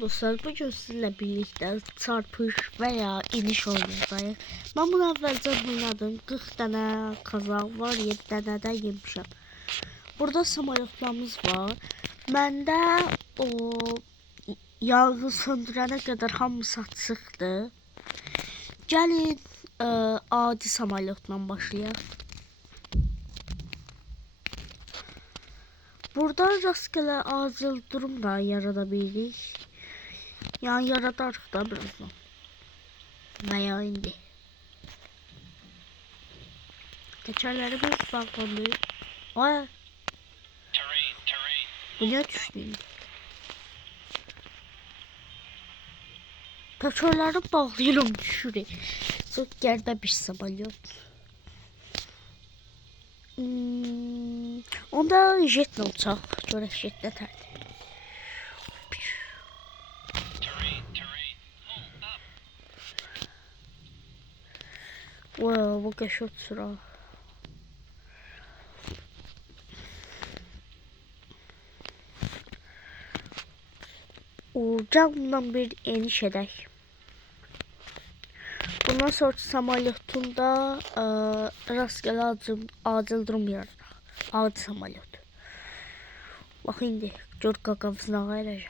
Dostlar, bugün sizinle birlikte çarpış veya iniş oynayacağız. Ben bunu evvelce oynadım. 40 tane kazan var, 7 tane de yemişim. Burada samolyotlarımız var. Bende o yanğın söndürene kadar hamısı açıqdır. Gəlin adi samolyotla başlayaq. Burada rastgele acil durum da yaradabilirik. Yani yaradarıq da birazdan. Veya indi. Tekerlerimiz bağlandı. Ay. Bu ne düştü indi? Tekerleri bağlayalım düşürü. Çok geride bir samolyot. Onda jetle uçaq. Görək jetle tərtib. Wow, bu qəşəng sıra. Camdan bir eniş edək. Bundan sonra samolyotunda rastgele acil durum yaradaq. Adi samolyot. Bax indi gör qaqamızın ağa eləcək.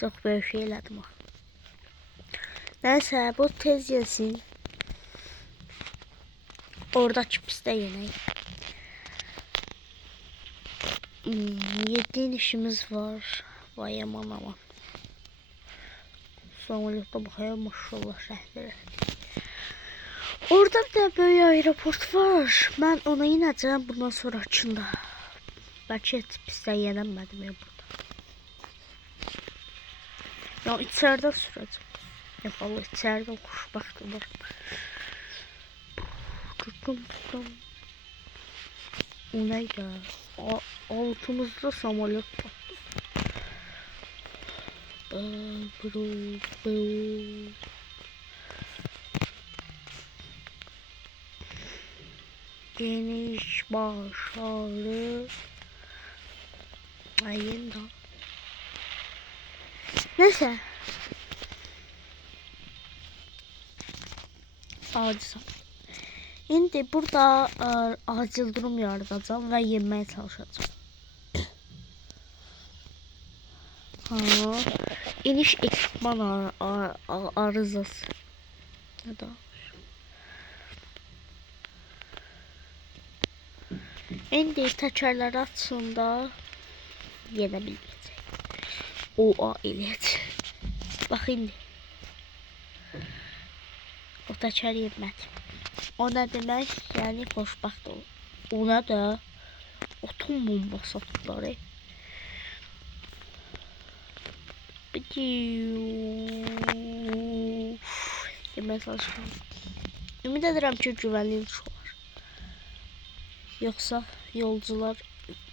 Çox böyük şey elədim. Nəysə, bu tez yesin. Oradakı pistə yenək. 7 inişimiz var. Vay aman aman. Samolyota bakayım, maşallah şəhərlərə. Orada da böyük aeroport var. Ben ona inəcəm bundan sonrakında. Bəlkə heç pistə yenəmədim ya burada. Ya içeride sürəcəm. Ya vallahi içeride xoşbəxtim var. Tuttum. O neydi? Altımızda samolyot battı. Geniş başarı. Ayında. Neyse. Acil. Şimdi burada acil durum yaradacağım ve yenmeye çalışacağım. İniş ekipman arızası. Ya da Indi təkerləri açsında yenə bilməyəcək. O eləyəcək. Bax indi. O təkər yemədi. O nə demək? Yəni xoşbəxt olur. Ona da otum bombası atdılar. Yeməyə çalışıram. Ümid edirəm ki, güvənli uçuş olar. Yoksa yolcular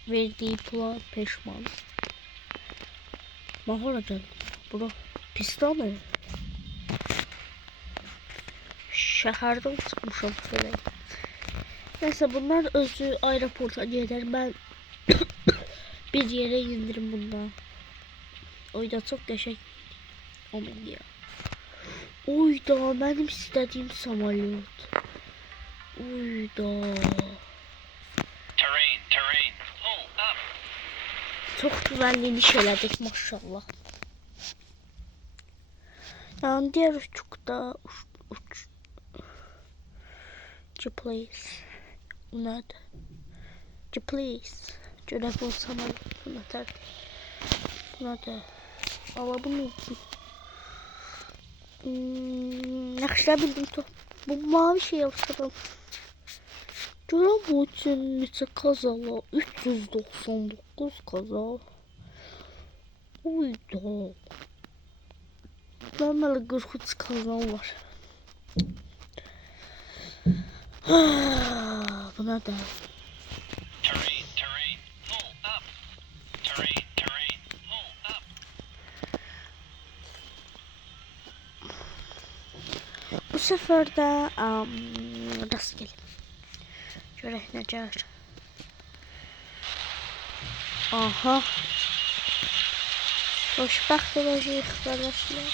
verdiği pula peşman. Maharacan, bura pista mı? Şəhərdən çıxmışam belə. Neyse bunlar özü aeroporta gelir. Ben bir yere indirim bundan. Oyda çok qəşəng. Aman ya. Oyda benim istediğim samolyot. Oyda. Çok güvenli iniş elədik maşallah. Yani diğer uçukta uç. Please. Nerede? Please. Görək bu samolyotun ötər. Nerede? Allah bunu için. Yaxşı bildim top. Bu mavi şey yapıştırdım. Görəm bu üçün neçə kaza var? 399 kaza. Uyda. Məməli 43 kaza var. Buna da. Bu sefer de rastgele. Görək necə. Aha. Xoşbəxt olacağıq qardaşlar.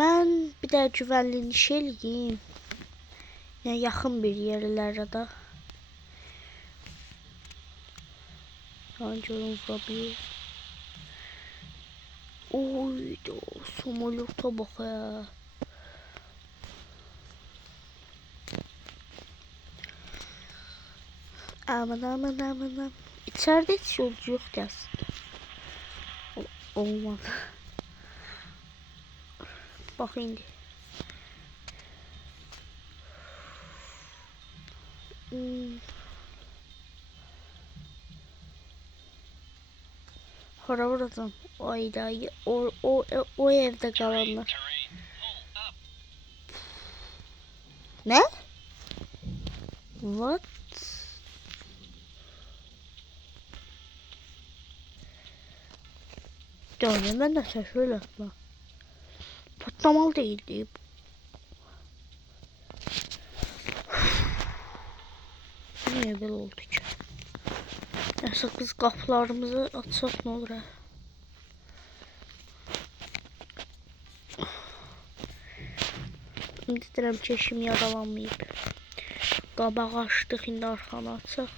Mən bir də güvənliyini eləyim. Yəni yaxın bir yerlərə də. Görün vurabilir. Oy, samolyota bak ya. Aman. İçeride hiç yolcu yok aslında. Olmadı. Bak indi. Hara vuracağım. Ayda o evde kalanlar. Ne? What? Yani ben de şöyle atma. Patlamalı değildi. Niye böyle oldu ki? Neyse biz kapılarımızı açsak ne olur ha? İndi deyirəm ki, eşim yaralanmayıb. Qabağı açdıq, indi arxanı açaq.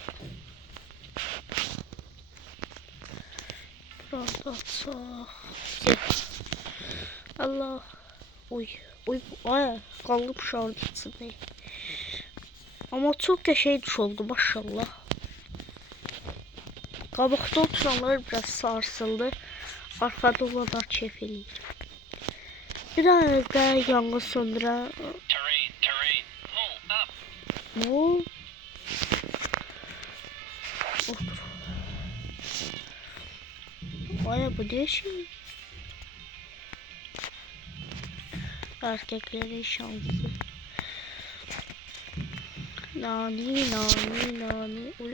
Burada açaq. Allah. Oy. Ay, qalıb uşağın içindəyim. Amma çox qəşəng duş oldu, maşallah. Qabaqda oturanlar biraz sarsıldı. Arxada olanlar keyf eləyir. Biraz da yanğı söndürən. Bu. Otur. Ay, bu değişik. Erkeklerin şansı. Nani. Oy.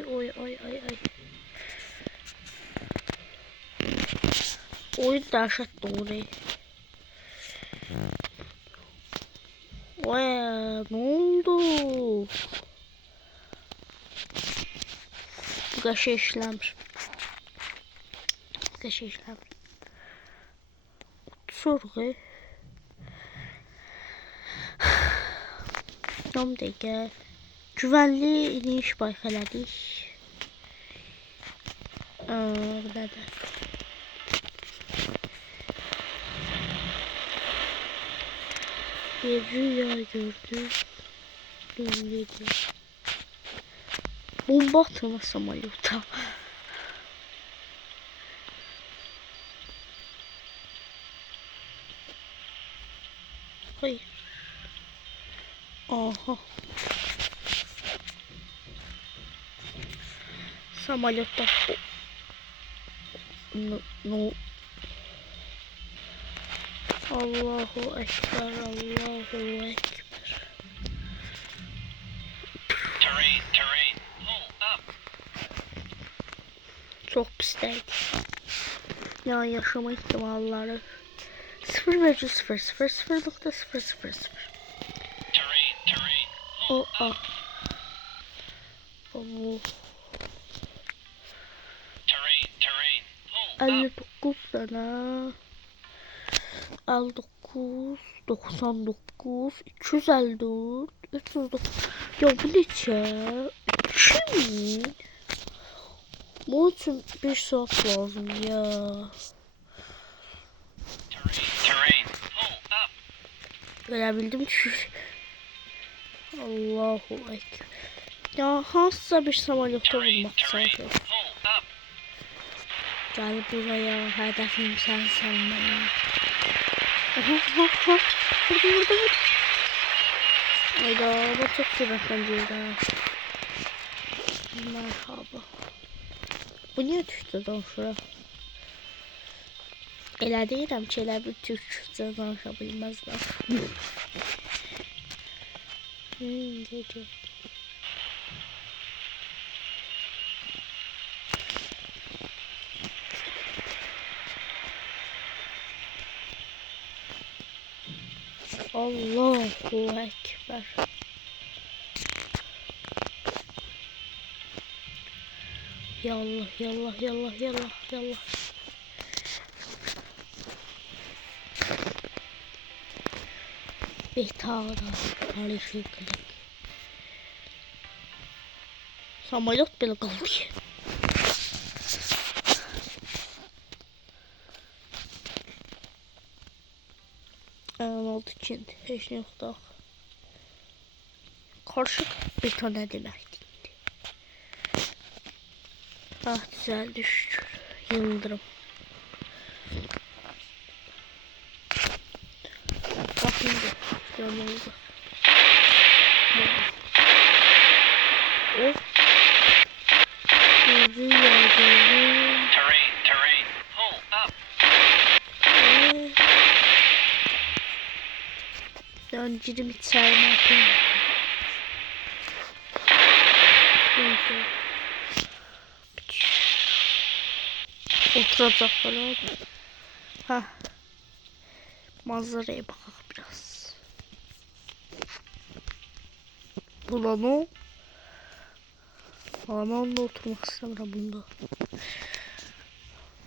Oyun dəhşət doğru. Oy, ne oldu? Bu qəşəng işləmir. Sorğu. Tam dəqiqə. Güvənli iniş bayq elədik. Budadır. Bir rüya gördüm. Dün bomba atma samolyota. Hayır. Aha. Samolyota. No. Allahu Ekber. Çok pislik. Ya yaşama ihtimalleri 0,000.000. O Allah. 59 tane. 59, 99, 254, 309. Ya bu neçə? 2000. Bunun için 5 saat lazım ya. Görebildim ki. Allahu Ekber. Ya hansısa bir samolyota vurmak sanki. Gel buraya, hedefim sensin benim. Aha. Burada. Hayda, bu çok süratlendi. Merhaba. Bu niye düştü lan şura? Elə deyirəm ki, elə bir türkçə danışa bilməzlər. Gece. Allahu Ekber. Yallah yallah yallah yallah yallah. Betara karışıklık. Samolot bile kaldı. Oldu için hiç ne yok. Karışık beton ne demekti? Ah güzel düştü. Yıldırım. Bakın da yanımızda. Oh. Terrain. Pull up. Ben cirim hiç sevmem. Oturacak falan. Ha. Manzaraya bakalım biraz. Ulan o. Anamla oturmak istemiyorum bunda.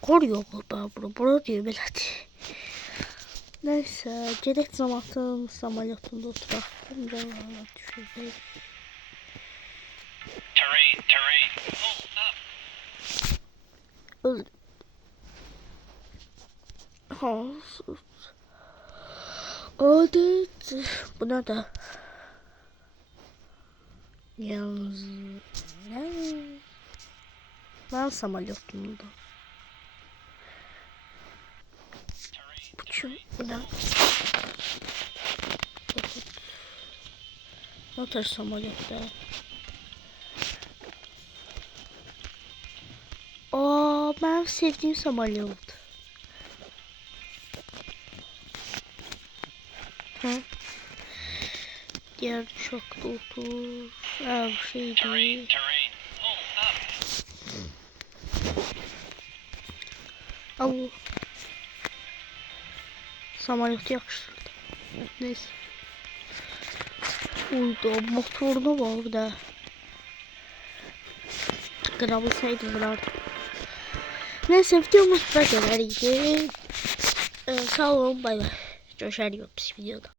Kor yok ben bura diyor belki. Neyse gerek zamanın samolyotunda oturak. Düşecek. Terrain. Öldüm. Adet. Bu ne de? Yalnız ne? Ben samolyotumda. Bu ne? Ne tür samolyotta? Aa, ben sevdiğim samolyot. Hı? Diğer çok da otur. Aa, bu şey değil. Al. Samolyot yakıştırdı. Neyse. Uydu motoruna var da. Kırabilseydim bunlardan. Neyse videomuz bu kadarıydı. Sağ olun bay bay. Görüşürüz videoda.